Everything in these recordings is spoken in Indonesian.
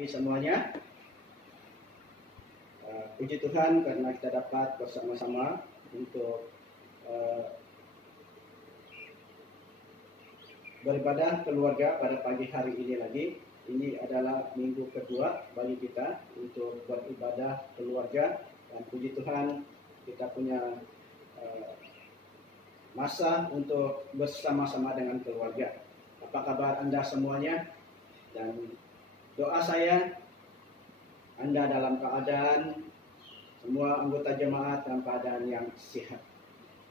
pagi semuanya. Puji Tuhan karena kita dapat bersama-sama untuk beribadah keluarga pada pagi hari ini lagi. Ini adalah minggu kedua bagi kita untuk beribadah keluarga, dan puji Tuhan kita punya masa untuk bersama-sama dengan keluarga. Apa kabar Anda semuanya? Dan doa saya, Anda dalam keadaan, semua anggota jemaat dalam keadaan yang sehat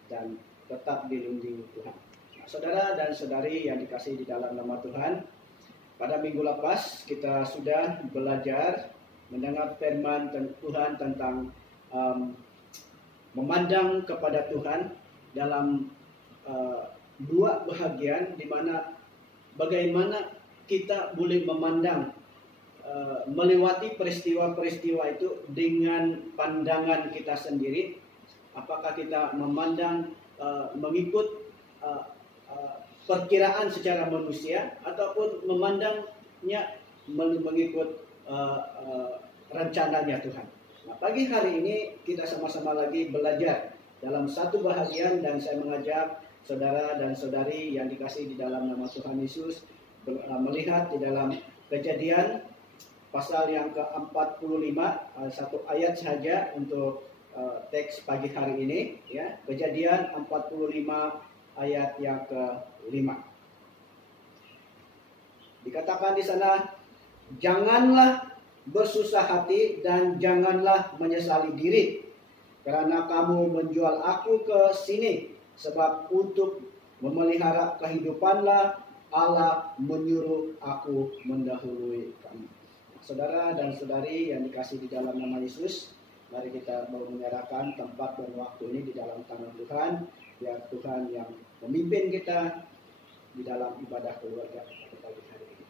dan tetap dilindungi Tuhan. Nah, saudara dan saudari yang dikasihi di dalam nama Tuhan, pada minggu lepas kita sudah belajar mendengar firman Tuhan tentang memandang kepada Tuhan dalam dua bahagian, di mana bagaimana kita boleh memandang melewati peristiwa-peristiwa itu dengan pandangan kita sendiri. Apakah kita memandang mengikut perkiraan secara manusia, ataupun memandangnya mengikut rencananya Tuhan. Nah, pagi hari ini kita sama-sama lagi belajar dalam satu bahagian, dan saya mengajak saudara dan saudari yang dikasihi di dalam nama Tuhan Yesus melihat di dalam Kejadian pasal yang ke-45, satu ayat saja untuk teks pagi hari ini, ya. Kejadian 45 ayat yang ke-5. Dikatakan di sana, janganlah bersusah hati dan janganlah menyesali diri, karena kamu menjual aku ke sini, sebab untuk memelihara kehidupanlah Allah menyuruh aku mendahului kamu. Saudara dan saudari yang dikasihi di dalam nama Yesus, mari kita mau menyerahkan tempat dan waktu ini di dalam tangan Tuhan, biar Tuhan yang memimpin kita di dalam ibadah keluarga pada pagi hari ini.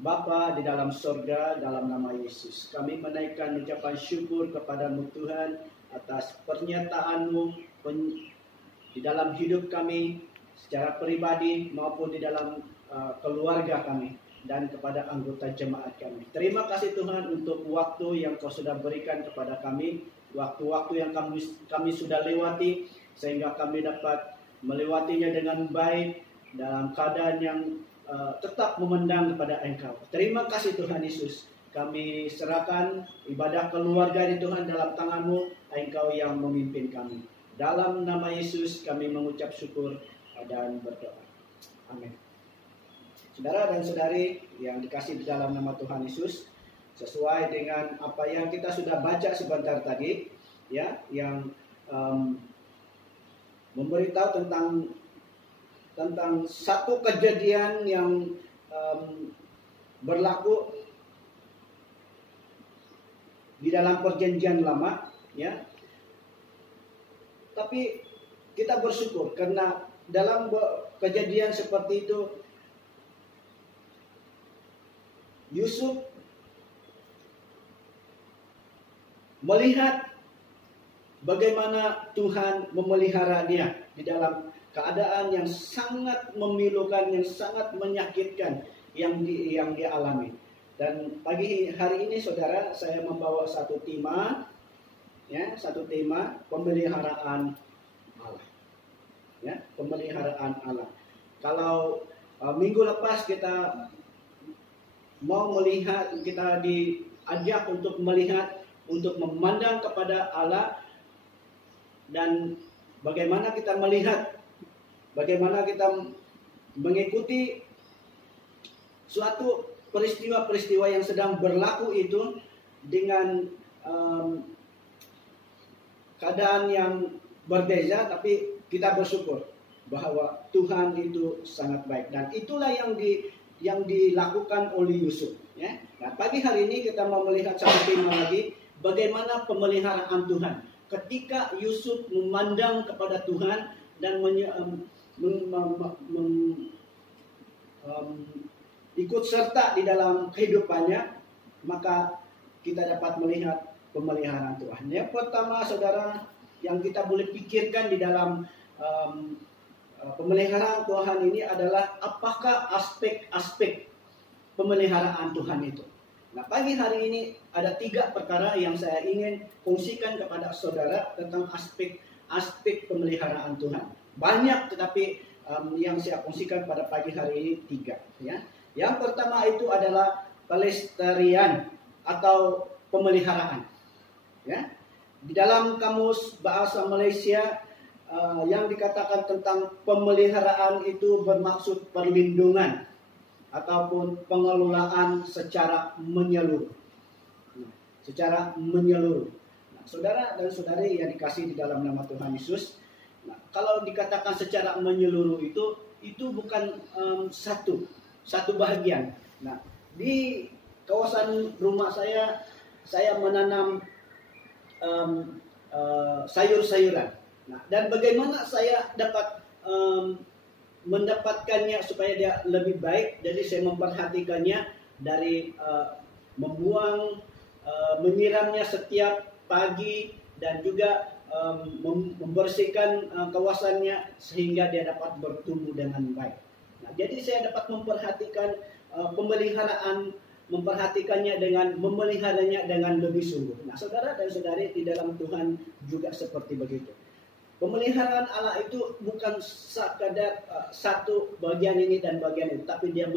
Bapa di dalam surga, dalam nama Yesus, kami menaikkan ucapan syukur kepadamu Tuhan atas pernyataan-Mu di dalam hidup kami secara pribadi maupun di dalam keluarga kami dan kepada anggota jemaat kami. Terima kasih Tuhan untuk waktu yang Kau sudah berikan kepada kami, waktu-waktu yang kami sudah lewati, sehingga kami dapat melewatinya dengan baik dalam keadaan yang tetap memandang kepada Engkau. Terima kasih Tuhan Yesus. Kami serahkan ibadah keluarga di Tuhan dalam tangan-Mu, Engkau yang memimpin kami. Dalam nama Yesus kami mengucap syukur dan berdoa. Amin. Saudara dan saudari yang dikasihi di dalam nama Tuhan Yesus, sesuai dengan apa yang kita sudah baca sebentar tadi, ya, yang memberitahu tentang satu kejadian yang berlaku di dalam perjanjian lama, ya. Tapi kita bersyukur karena dalam kejadian seperti itu Yusuf melihat bagaimana Tuhan memelihara dia di dalam keadaan yang sangat memilukan, yang sangat menyakitkan yang dia alami. Dan pagi hari ini saudara, saya membawa satu tema, ya, satu tema pemeliharaan Allah. Ya, pemeliharaan Allah. Kalau minggu lepas kita mau melihat, kita diajak untuk melihat, untuk memandang kepada Allah, dan bagaimana kita melihat, bagaimana kita mengikuti suatu peristiwa-peristiwa yang sedang berlaku itu dengan keadaan yang berbeza, tapi kita bersyukur bahwa Tuhan itu sangat baik, dan itulah yang dilakukan oleh Yusuf, ya. Nah, pagi hari ini kita mau melihat satu tema lagi, bagaimana pemeliharaan Tuhan ketika Yusuf memandang kepada Tuhan dan ikut serta di dalam kehidupannya, maka kita dapat melihat pemeliharaan Tuhan. Yang pertama, saudara, yang kita boleh pikirkan di dalam pemeliharaan Tuhan ini adalah apakah aspek-aspek pemeliharaan Tuhan itu. Nah, pagi hari ini ada 3 perkara yang saya ingin kongsikan kepada saudara tentang aspek pemeliharaan Tuhan. Banyak, tetapi yang saya kongsikan pada pagi hari ini 3. Ya. Yang pertama itu adalah pelestarian atau pemeliharaan. Ya. Di dalam kamus bahasa Malaysia yang dikatakan tentang pemeliharaan itu bermaksud perlindungan ataupun pengelolaan secara menyeluruh. Secara menyeluruh. Nah, saudara dan saudari yang dikasih di dalam nama Tuhan Yesus, nah, kalau dikatakan secara menyeluruh itu bukan satu bagian. Nah, di kawasan rumah saya menanam sayur-sayuran. Nah, dan bagaimana saya dapat mendapatkannya supaya dia lebih baik? Jadi saya memperhatikannya dari membuang, menyiramnya setiap pagi dan juga membersihkan kawasannya sehingga dia dapat bertumbuh dengan baik. Nah, jadi saya dapat memperhatikan memperhatikannya dengan memeliharanya dengan lebih sungguh. Nah, saudara dan saudari di dalam Tuhan juga seperti begitu. Pemeliharaan Allah itu bukan sekadar satu bagian ini dan bagian itu, tapi dia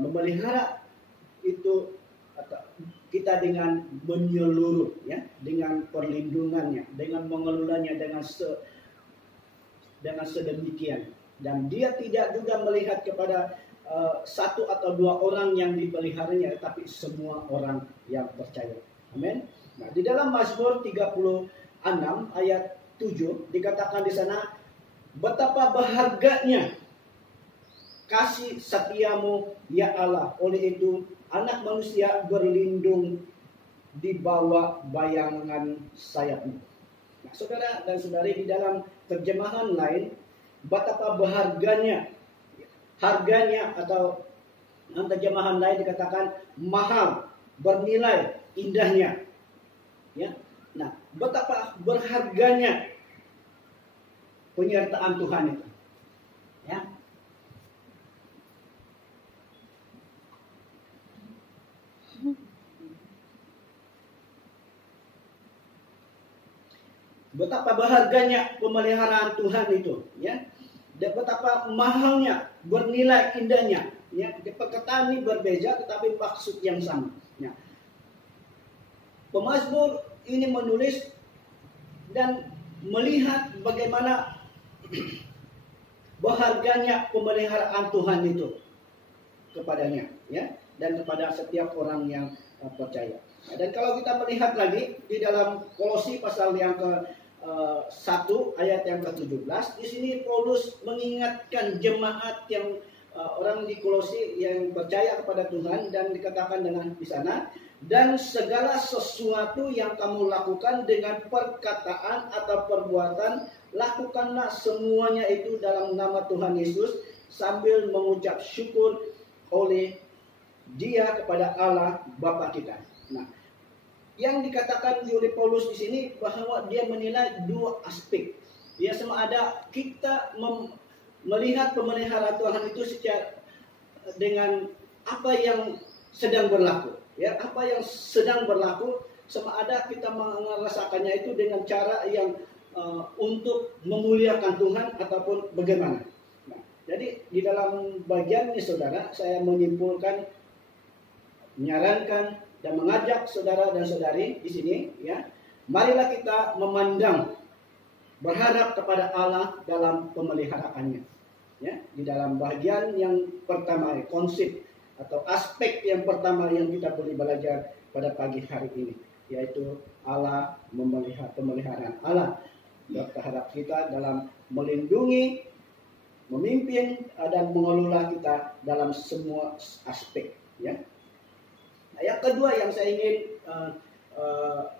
memelihara itu kita dengan menyeluruh, ya, dengan perlindungannya, dengan mengelolanya dengan sedemikian. Dan dia tidak juga melihat kepada 1 atau 2 orang yang dipeliharanya, tapi semua orang yang percaya. Amin. Nah, di dalam Mazmur 36 ayat 7 dikatakan di sana, betapa berharganya kasih setiamu ya Allah, oleh itu anak manusia berlindung di bawah bayangan sayapmu. Nah, saudara dan saudari, di dalam terjemahan lain, betapa berharganya, harganya, atau dalam terjemahan lain dikatakan mahal, bernilai, indahnya. Ya. Nah, betapa berharganya penyertaan Tuhan itu. Ya. Betapa berharganya pemeliharaan Tuhan itu, ya. Dan betapa mahalnya, bernilai, indahnya. Ya, perkataan ini berbeda tetapi maksud yang sama. Ya. Pemazmur ini menulis dan melihat bagaimana berharganya pemeliharaan Tuhan itu kepadanya, ya, dan kepada setiap orang yang percaya. Nah, dan kalau kita melihat lagi di dalam Kolose pasal yang ke-1 ayat yang ke-17, di sini Paulus mengingatkan jemaat yang orang di Kolose yang percaya kepada Tuhan, dan dikatakan dengan di sana, dan segala sesuatu yang kamu lakukan dengan perkataan atau perbuatan, lakukanlah semuanya itu dalam nama Tuhan Yesus sambil mengucap syukur oleh Dia kepada Allah Bapa kita. Nah, yang dikatakan oleh Paulus di sini bahwa dia menilai 2 aspek. Ya, sama ada kita melihat pemeliharaan Tuhan itu secara dengan apa yang sedang berlaku. Ya, apa yang sedang berlaku, sama ada kita merasakannya itu dengan cara yang untuk memuliakan Tuhan ataupun bagaimana. Nah, jadi di dalam bagian ini saudara, saya menyimpulkan, menyarankan dan mengajak saudara dan saudari di sini, ya, marilah kita memandang, berharap kepada Allah dalam pemeliharaannya. Ya, di dalam bagian yang pertama, konsep atau aspek yang pertama yang kita boleh belajar pada pagi hari ini, yaitu Allah pemeliharaan Allah berharap kita dalam melindungi, memimpin dan mengelola kita dalam semua aspek. Ya. Nah, yang kedua yang saya ingin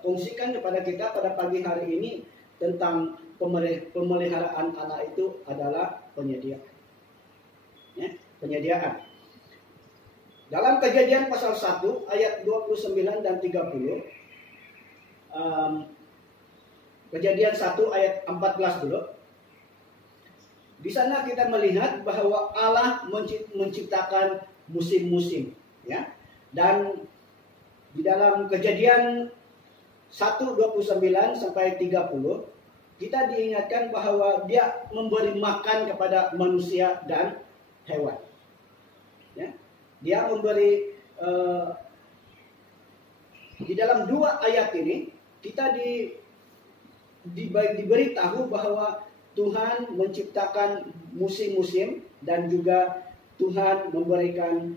kongsikan kepada kita pada pagi hari ini tentang pemeliharaan Allah itu adalah penyediaan. Ya, penyediaan. Dalam Kejadian pasal 1 ayat 29 dan 30, Kejadian 1 ayat 14 dulu. Di sana kita melihat bahwa Allah menciptakan musim-musim. Ya. Dan di dalam Kejadian 1:29 sampai 30 kita diingatkan bahwa dia memberi makan kepada manusia dan hewan. Ya. Dia memberi di dalam 2 ayat ini kita diberitahu bahwa Tuhan menciptakan musim-musim dan juga Tuhan memberikan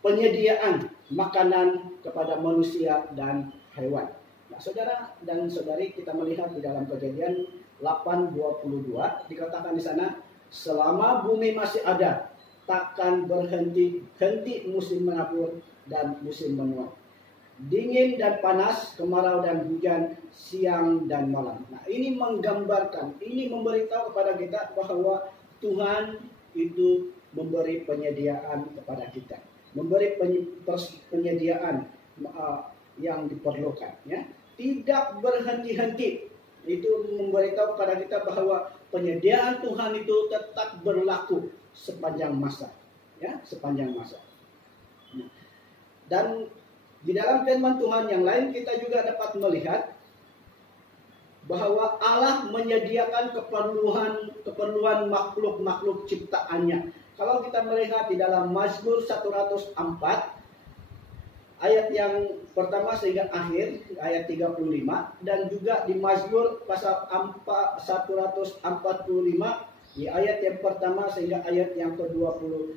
penyediaan makanan kepada manusia dan hewan. Nah, saudara dan saudari, kita melihat di dalam Kejadian 8:22 dikatakan di sana, selama bumi masih ada, takkan berhenti musim menabur dan musim menuai, dingin dan panas, kemarau dan hujan, siang dan malam. Nah, ini menggambarkan, ini memberitahu kepada kita bahwa Tuhan itu memberi penyediaan kepada kita, memberi penyediaan yang diperlukan. Ya, tidak berhenti-henti. Itu memberitahu kepada kita bahwa penyediaan Tuhan itu tetap berlaku sepanjang masa, ya, sepanjang masa. Nah, dan di dalam firman Tuhan yang lain kita juga dapat melihat bahwa Allah menyediakan keperluan makhluk-makhluk ciptaannya. Kalau kita melihat di dalam Mazmur 104 ayat yang pertama sehingga akhir, ayat 35, dan juga di Mazmur pasal 145 di ayat yang pertama sehingga ayat yang ke-21,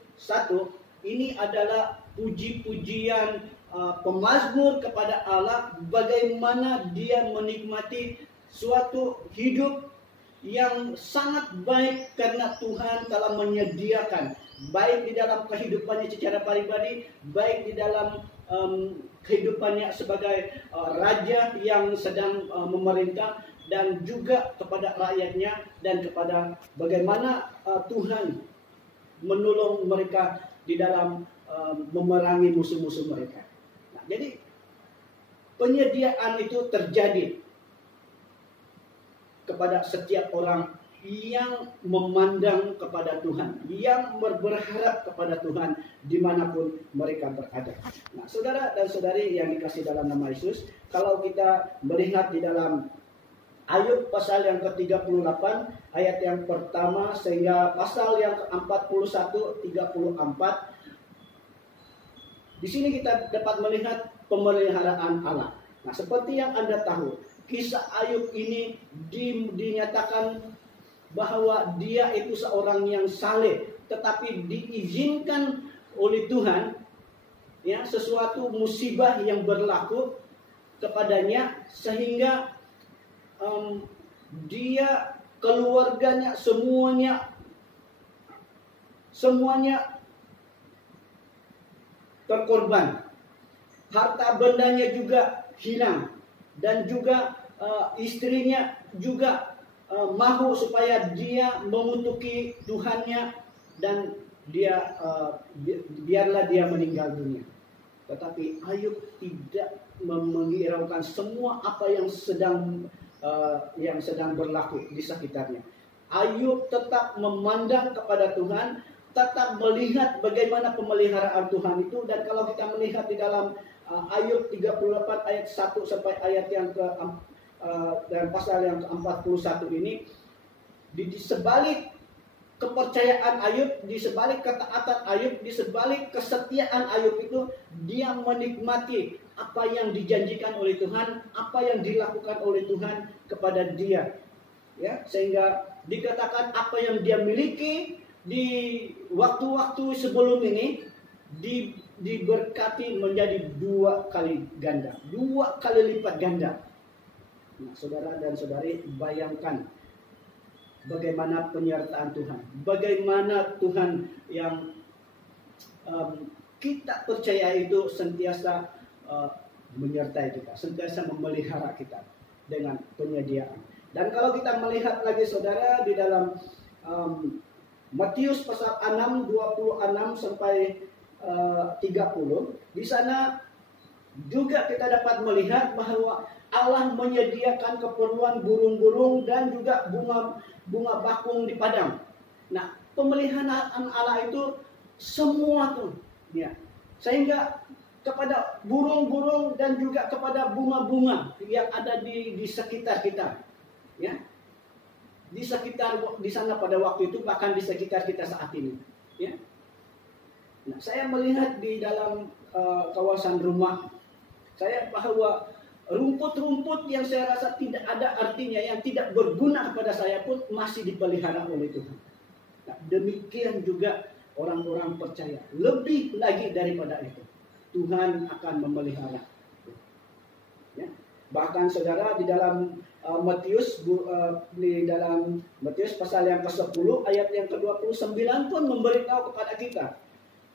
ini adalah puji-pujian pemazmur kepada Allah, bagaimana dia menikmati suatu hidup yang sangat baik karena Tuhan telah menyediakan, baik di dalam kehidupannya secara pribadi, baik di dalam kehidupannya sebagai raja yang sedang memerintah, dan juga kepada rakyatnya, dan kepada bagaimana Tuhan menolong mereka di dalam memerangi musuh-musuh mereka. Nah, jadi penyediaan itu terjadi kepada setiap orang yang memandang kepada Tuhan, yang berharap kepada Tuhan dimanapun mereka berada. Nah, saudara dan saudari yang dikasih dalam nama Yesus, kalau kita melihat di dalam Ayub pasal yang ke-38 ayat yang pertama sehingga pasal yang ke-41 34, di sini kita dapat melihat pemeliharaan Allah. Nah, seperti yang Anda tahu, kisah Ayub ini dinyatakan bahwa dia itu seorang yang saleh, tetapi diizinkan oleh Tuhan, ya, sesuatu musibah yang berlaku kepadanya sehingga dia, keluarganya, semuanya terkorban. Harta bendanya juga hilang, dan juga istrinya juga mahu supaya dia mengutuki Tuhannya, dan dia biarlah dia meninggal dunia. Tetapi Ayub tidak menghiraukan semua apa yang sedang berlaku di sekitarnya. Ayub tetap memandang kepada Tuhan, tetap melihat bagaimana pemeliharaan Tuhan itu. Dan kalau kita melihat di dalam Ayub 38 ayat 1 sampai ayat yang dan pasal yang ke-41 ini, di sebalik kepercayaan Ayub, di sebalik ketaatan Ayub, di sebalik kesetiaan Ayub itu, dia menikmati apa yang dijanjikan oleh Tuhan, apa yang dilakukan oleh Tuhan kepada dia, ya, sehingga dikatakan apa yang dia miliki di waktu-waktu sebelum ini diberkati menjadi 2 kali ganda, 2 kali lipat ganda. Nah, saudara dan saudari, bayangkan bagaimana penyertaan Tuhan, bagaimana Tuhan yang kita percaya itu sentiasa menyertai kita, sentiasa memelihara kita dengan penyediaan. Dan kalau kita melihat lagi saudara di dalam Matius pasal 6 26 sampai 30, di sana juga kita dapat melihat bahwa Allah menyediakan keperluan burung-burung dan juga bunga bakung di padang. Nah, pemeliharaan Allah itu semua tuh, ya. Sehingga kepada burung-burung dan juga kepada bunga-bunga yang ada di sekitar kita, ya. Di sekitar di sana pada waktu itu, bahkan di sekitar kita saat ini, ya. Nah, saya melihat di dalam kawasan rumah saya bahwa rumput-rumput yang saya rasa tidak ada artinya, yang tidak berguna kepada saya pun masih dipelihara oleh Tuhan. Nah, demikian juga orang-orang percaya. Lebih lagi daripada itu, Tuhan akan memelihara. Ya. Bahkan saudara, di dalam Matius pasal yang ke-10 ayat yang ke-29 pun memberitahu kepada kita.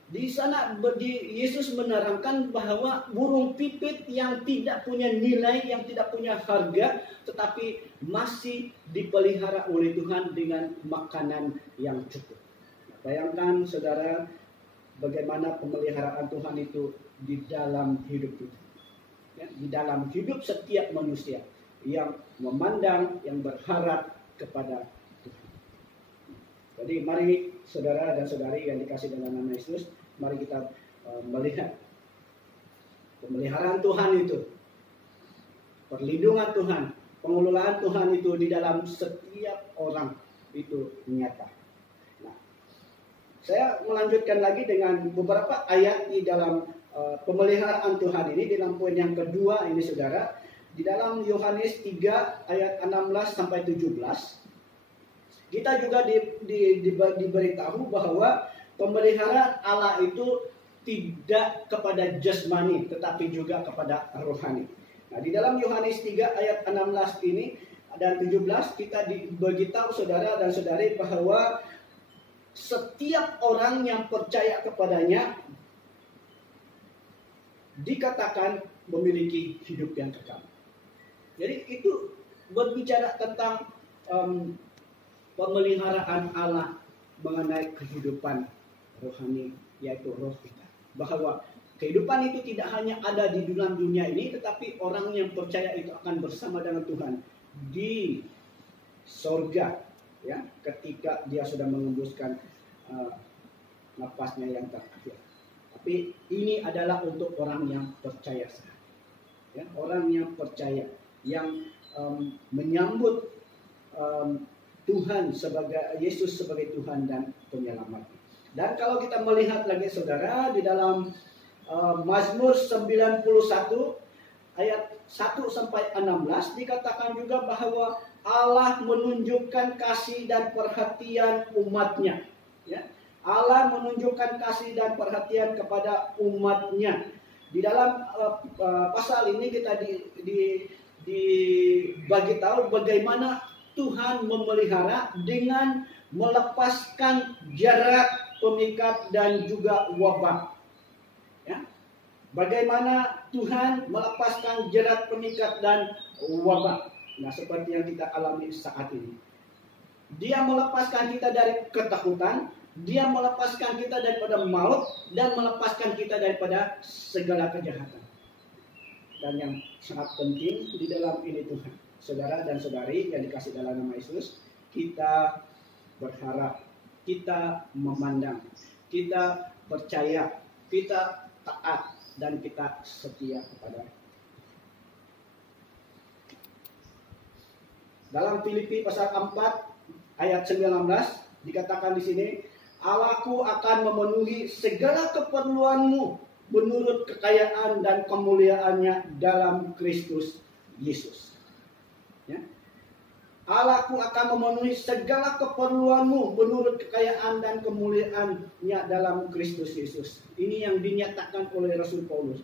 Di sana Yesus menerangkan bahwa burung pipit yang tidak punya nilai, yang tidak punya harga, tetapi masih dipelihara oleh Tuhan dengan makanan yang cukup. Nah, bayangkan saudara, bagaimana pemeliharaan Tuhan itu di dalam hidup kita, ya, di dalam hidup setiap manusia yang memandang, yang berharap kepada Tuhan. Jadi mari saudara dan saudari yang dikasih dengan nama Yesus, mari kita melihat pemeliharaan Tuhan itu, perlindungan Tuhan, pengelolaan Tuhan itu di dalam setiap orang itu nyata. Nah, saya melanjutkan lagi dengan beberapa ayat di dalam pemeliharaan Tuhan ini, di dalam poin yang kedua ini saudara, di dalam Yohanes 3 ayat 16 sampai 17. Kita juga diberitahu bahwa pemeliharaan Allah itu tidak kepada jasmani, tetapi juga kepada rohani. Nah, di dalam Yohanes 3 ayat 16 ini dan 17 kita diberitahu saudara dan saudari bahwa setiap orang yang percaya kepadanya dikatakan memiliki hidup yang kekal. Jadi itu berbicara tentang pemeliharaan Allah mengenai kehidupan rohani, yaitu roh kita. Bahwa kehidupan itu tidak hanya ada di dalam dunia ini, tetapi orang yang percaya itu akan bersama dengan Tuhan di sorga, ya, ketika dia sudah mengembuskan napasnya yang terakhir. Tapi ini adalah untuk orang yang percaya, ya, orang yang percaya, yang menyambut Tuhan sebagai Yesus sebagai Tuhan dan penyelamat. Dan kalau kita melihat lagi saudara di dalam Mazmur 91 ayat 1 sampai 16 dikatakan juga bahwa Allah menunjukkan kasih dan perhatian umatnya, ya. Allah menunjukkan kasih dan perhatian kepada umatnya. Di dalam pasal ini kita dibagi tahu bagaimana Tuhan memelihara dengan melepaskan jarak, pemikat dan juga wabah. Ya. Bagaimana Tuhan melepaskan jerat, pemikat dan wabah. Nah, seperti yang kita alami saat ini. Dia melepaskan kita dari ketakutan, dia melepaskan kita daripada maut, dan melepaskan kita daripada segala kejahatan. Dan yang sangat penting di dalam ini Tuhan, saudara dan saudari yang dikasih dalam nama Yesus, kita berharap, kita memandang, kita percaya, kita taat, dan kita setia kepada. Dalam Filipi pasal 4 ayat 19 dikatakan di sini, Allahku akan memenuhi segala keperluanmu menurut kekayaan dan kemuliaannya dalam Kristus Yesus. Ya. Allahku akan memenuhi segala keperluanmu menurut kekayaan dan kemuliaannya dalam Kristus Yesus. Ini yang dinyatakan oleh Rasul Paulus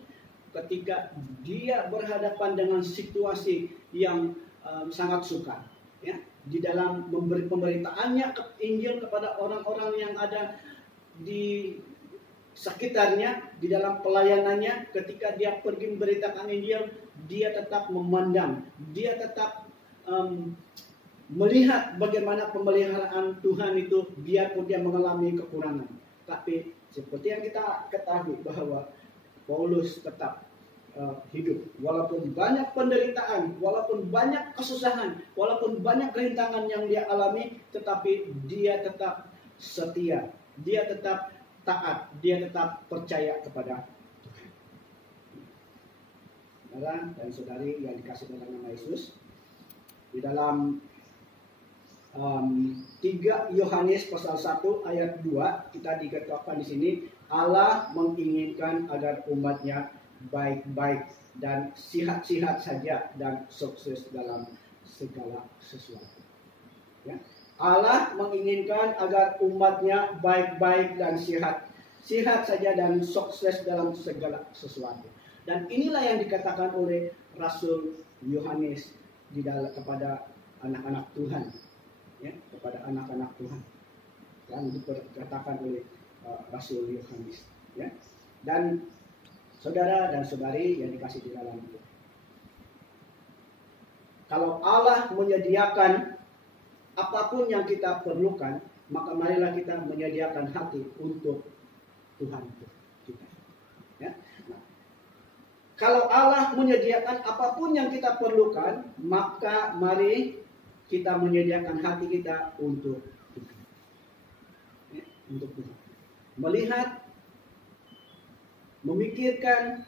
ketika dia berhadapan dengan situasi yang sangat sukar, ya, di dalam memberi pemberitaannya Injil kepada orang-orang yang ada di sekitarnya, di dalam pelayanannya. Ketika dia pergi memberitakan Injil, dia tetap memandang, dia tetap melihat bagaimana pemeliharaan Tuhan itu, biarpun dia mengalami kekurangan. Tapi seperti yang kita ketahui bahwa Paulus tetap hidup, walaupun banyak penderitaan, walaupun banyak kesusahan, walaupun banyak rintangan yang dia alami, tetapi dia tetap setia, dia tetap taat, dia tetap percaya kepada Tuhan. Saudara dan saudari yang dikasih dalam nama Yesus, di dalam 3 Yohanes pasal 1 ayat 2 kita dikatakan di sini, Allah menginginkan agar umatnya baik-baik dan sihat-sihat saja dan sukses dalam segala sesuatu. Ya. Allah menginginkan agar umatnya baik-baik dan sihat saja dan sukses dalam segala sesuatu. Dan inilah yang dikatakan oleh Rasul Yohanes di dalam kepada anak-anak Tuhan, ya, kepada anak-anak Tuhan yang dikatakan oleh Rasul Yohanes, ya. Dan saudara dan saudari yang dikasih di dalam itu, kalau Allah menyediakan apapun yang kita perlukan, maka marilah kita menyediakan hati untuk Tuhan kita. Ya. Nah, kalau Allah menyediakan apapun yang kita perlukan, maka mari kita menyediakan hati kita untuk Tuhan. Ya, untuk Tuhan. Melihat, memikirkan,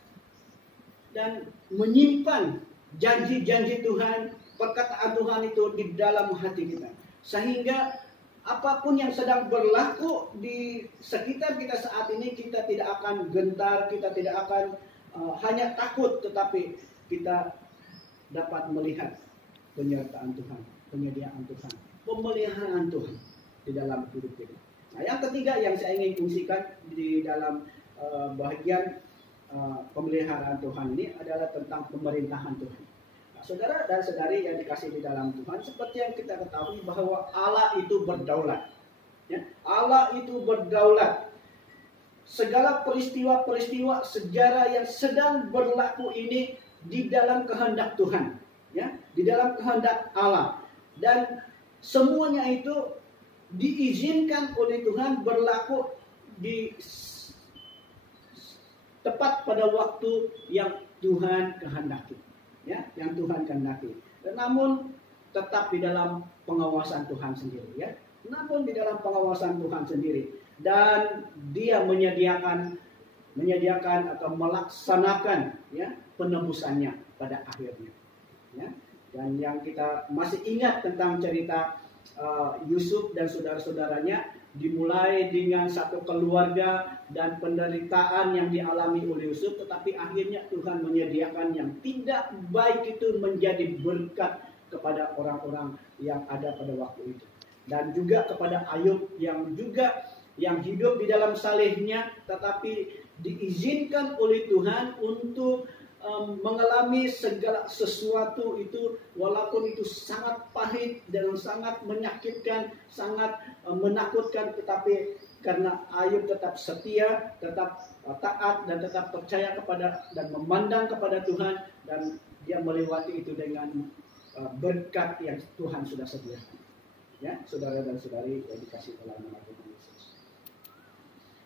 dan menyimpan janji-janji Tuhan, perkataan Tuhan itu di dalam hati kita. Sehingga apapun yang sedang berlaku di sekitar kita saat ini, kita tidak akan gentar, kita tidak akan hanya takut, tetapi kita dapat melihat penyertaan Tuhan, penyediaan Tuhan, pemeliharaan Tuhan di dalam hidup kita. Nah, yang ketiga yang saya ingin fungsikan di dalam bahagian pemeliharaan Tuhan ini adalah tentang pemerintahan Tuhan. Nah, saudara dan saudari yang dikasih di dalam Tuhan, seperti yang kita ketahui bahwa Allah itu berdaulat. Ya, Allah itu berdaulat. Segala peristiwa-peristiwa sejarah yang sedang berlaku ini di dalam kehendak Tuhan, ya, di dalam kehendak Allah, dan semuanya itu diizinkan oleh Tuhan berlaku di tepat pada waktu yang Tuhan kehendaki, ya, yang Tuhan kehendaki. Namun tetap di dalam pengawasan Tuhan sendiri, ya. Namun di dalam pengawasan Tuhan sendiri, dan Dia menyediakan atau melaksanakan, ya, penebusannya pada akhirnya, ya. Dan yang kita masih ingat tentang cerita Yusuf dan saudara-saudaranya, dimulai dengan satu keluarga dan penderitaan yang dialami oleh Yusuf, tetapi akhirnya Tuhan menyediakan yang tidak baik itu menjadi berkat kepada orang-orang yang ada pada waktu itu. Dan juga kepada Ayub yang hidup di dalam salehnya, tetapi diizinkan oleh Tuhan untuk mengalami segala sesuatu itu, walaupun itu sangat pahit dan sangat menyakitkan, sangat menakutkan, tetapi karena Ayub tetap setia, tetap taat, dan tetap percaya kepada dan memandang kepada Tuhan, dan dia melewati itu dengan berkat yang Tuhan sudah sediakan. Ya, saudara dan saudari yang dikasih dalam nama Tuhan Yesus.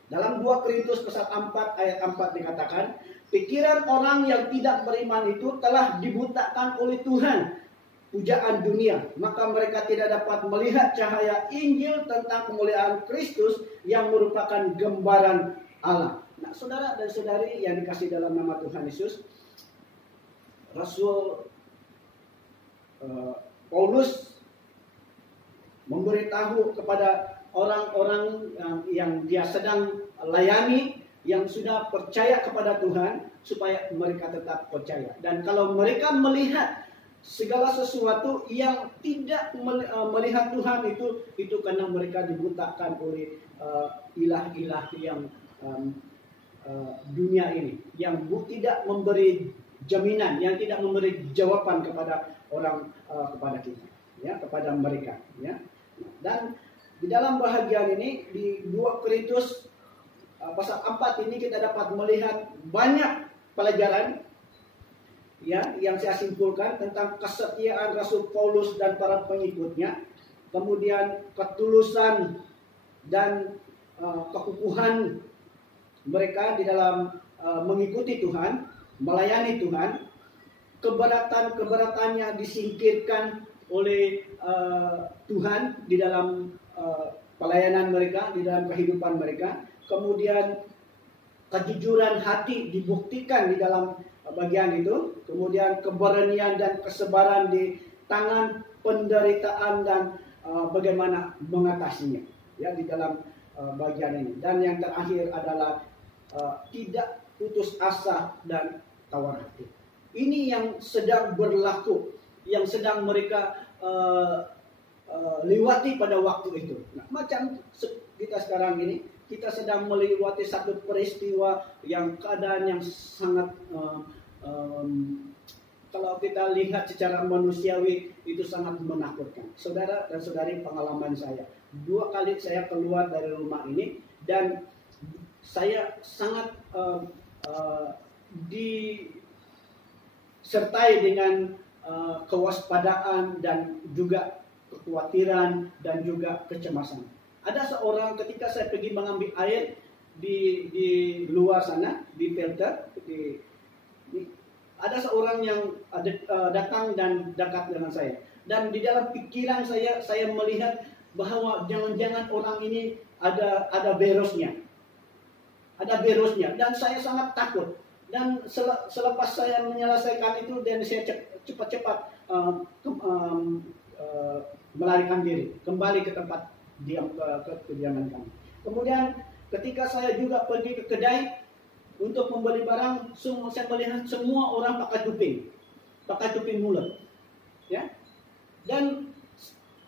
Dalam 2 Korintus pasal 4 ayat 4 dikatakan, pikiran orang yang tidak beriman itu telah dibutakan oleh Tuhan, pujaan dunia. Maka mereka tidak dapat melihat cahaya Injil tentang kemuliaan Kristus yang merupakan gambaran Allah. Nah, saudara dan saudari yang dikasih dalam nama Tuhan Yesus, Rasul Paulus memberitahu kepada orang-orang yang dia sedang layani, yang sudah percaya kepada Tuhan, supaya mereka tetap percaya. Dan kalau mereka melihat segala sesuatu yang tidak melihat Tuhan, itu karena mereka dibutakan oleh ilah-ilah yang dunia ini, yang tidak memberi jaminan, yang tidak memberi jawaban kepada orang, kepada kita, ya, kepada mereka, ya. Dan di dalam bahagian ini di 2 Korintus pasal 4 ini kita dapat melihat banyak pelajaran, ya, yang saya simpulkan tentang kesetiaan Rasul Paulus dan para pengikutnya, kemudian ketulusan dan kekukuhan mereka di dalam mengikuti Tuhan, melayani Tuhan, keberatan-keberatannya disingkirkan oleh Tuhan di dalam pelayanan mereka, di dalam kehidupan mereka, kemudian kejujuran hati dibuktikan di dalam bagian itu, kemudian keberanian dan kesabaran di tangan penderitaan dan bagaimana mengatasinya, ya, di dalam bagian ini. Dan yang terakhir adalah tidak putus asa dan tawar hati. Ini yang sedang berlaku, yang sedang mereka lewati pada waktu itu. Nah, macam kita sekarang ini, kita sedang melewati satu peristiwa yang keadaan yang sangat kalau kita lihat secara manusiawi itu sangat menakutkan. Saudara dan saudari, pengalaman saya, 2 kali saya keluar dari rumah ini dan saya sangat disertai dengan kewaspadaan dan juga kekhawatiran dan juga kecemasan. Ada seorang ketika saya pergi mengambil air di luar sana, di filter, ada seorang yang datang dan dekat dengan saya. Dan di dalam pikiran saya melihat bahwa jangan-jangan orang ini ada virusnya. Ada virusnya. Dan saya sangat takut. Dan selepas saya menyelesaikan itu, dan saya cepat-cepat melarikan diri. Kembali ke tempat ke kediaman kami. Kemudian ketika saya juga pergi ke kedai untuk membeli barang, saya melihat semua orang pakai tuping mulut, ya. Dan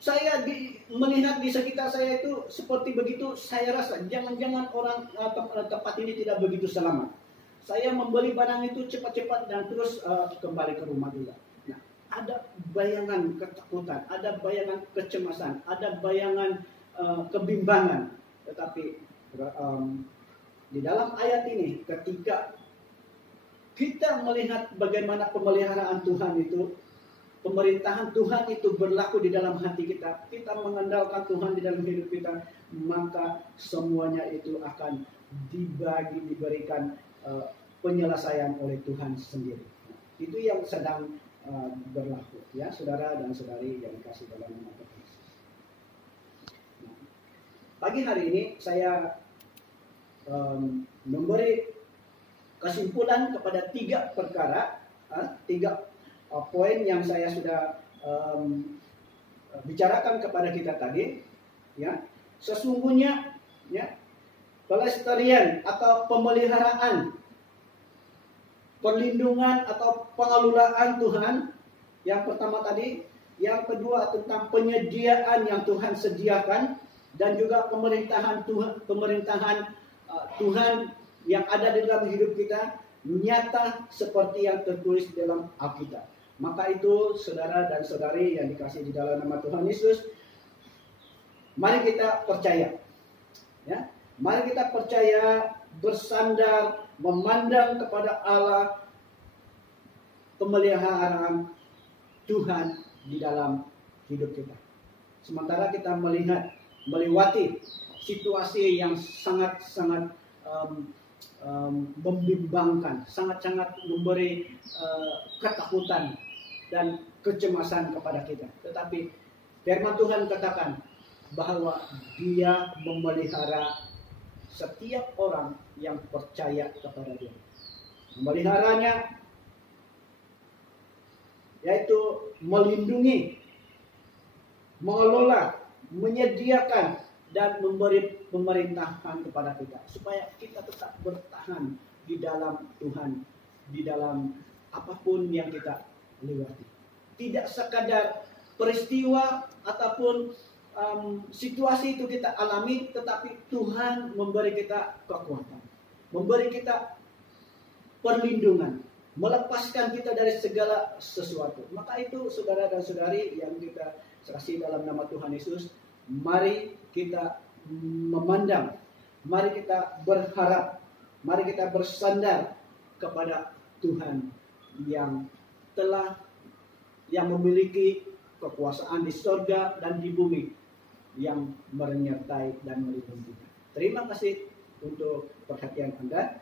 saya melihat di sekitar saya itu seperti begitu. Saya rasa jangan-jangan orang tempat ini tidak begitu selamat. Saya membeli barang itu cepat-cepat dan terus kembali ke rumah juga. Nah, ada bayangan ketakutan, ada bayangan kecemasan, ada bayangan kebimbangan. Tetapi di dalam ayat ini, ketika kita melihat bagaimana pemeliharaan Tuhan itu, pemerintahan Tuhan itu berlaku di dalam hati kita, kita mengandalkan Tuhan di dalam hidup kita, maka semuanya itu akan diberikan penyelesaian oleh Tuhan sendiri. Itu yang sedang berlaku, ya, saudara dan saudari yang dikasih dalam nama Tuhan Yesus. Pagi hari ini saya memberi kesimpulan kepada 3 perkara, 3 poin yang saya sudah bicarakan kepada kita tadi, ya. Sesungguhnya, ya, pelestarian atau pemeliharaan, perlindungan atau pengelolaan Tuhan yang pertama tadi, yang kedua tentang penyediaan yang Tuhan sediakan, dan juga pemerintahan Tuhan yang ada di dalam hidup kita nyata seperti yang tertulis dalam Alkitab. Maka itu, saudara dan saudari yang dikasih di dalam nama Tuhan Yesus, mari kita percaya, ya. Mari kita percaya, bersandar, memandang kepada Allah, pemeliharaan Tuhan di dalam hidup kita. Sementara kita melewati situasi yang sangat-sangat membimbangkan, sangat-sangat memberi ketakutan dan kecemasan kepada kita. Tetapi firman Tuhan katakan bahwa Dia memelihara setiap orang yang percaya kepada Dia. Memeliharanya yaitu melindungi, mengelola, menyediakan, dan memberi pemerintahan kepada kita supaya kita tetap bertahan di dalam Tuhan, di dalam apapun yang kita lewati. Tidak sekadar peristiwa ataupun situasi itu kita alami, tetapi Tuhan memberi kita kekuatan, memberi kita perlindungan, melepaskan kita dari segala sesuatu. Maka itu, saudara dan saudari yang kita kasih dalam nama Tuhan Yesus, mari kita memandang, mari kita berharap, mari kita bersandar kepada Tuhan yang memiliki kekuasaan di surga dan di bumi, yang menyertai dan melindungi kita. Terima kasih untuk perhatian Anda.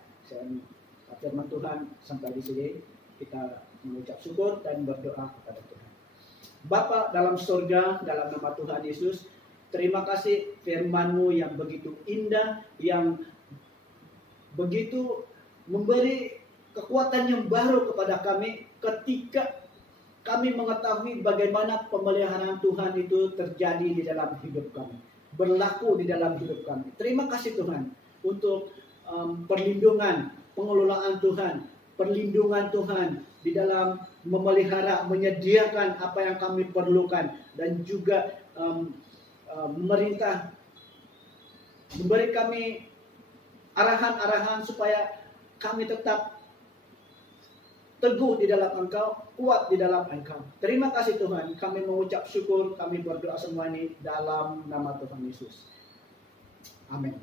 Firman Tuhan sampai di sini, kita mengucap syukur dan berdoa kepada Tuhan. Bapa dalam surga, dalam nama Tuhan Yesus, terima kasih firman-Mu yang begitu indah, yang begitu memberi kekuatan yang baru kepada kami ketika kami mengetahui bagaimana pemeliharaan Tuhan itu terjadi di dalam hidup kami, berlaku di dalam hidup kami. Terima kasih Tuhan untuk perlindungan, pengelolaan Tuhan, perlindungan Tuhan di dalam memelihara, menyediakan apa yang kami perlukan, dan juga pemerintah memberi kami arahan-arahan supaya kami tetap teguh di dalam Engkau, kuat di dalam Engkau. Terima kasih Tuhan, kami mengucap syukur, kami berdoa semua ini dalam nama Tuhan Yesus. Amin.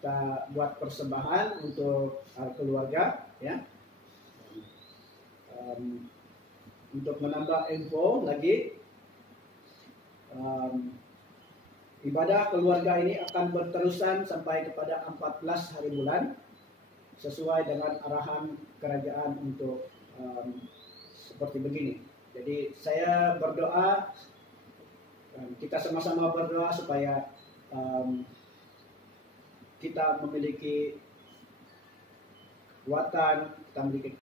Kita buat persembahan untuk keluarga, ya. Untuk menambah info lagi, ibadah keluarga ini akan berterusan sampai kepada 14 hari bulan sesuai dengan arahan kerajaan untuk seperti begini. Jadi saya berdoa, kita sama-sama berdoa supaya kita memiliki kekuatan, kita memiliki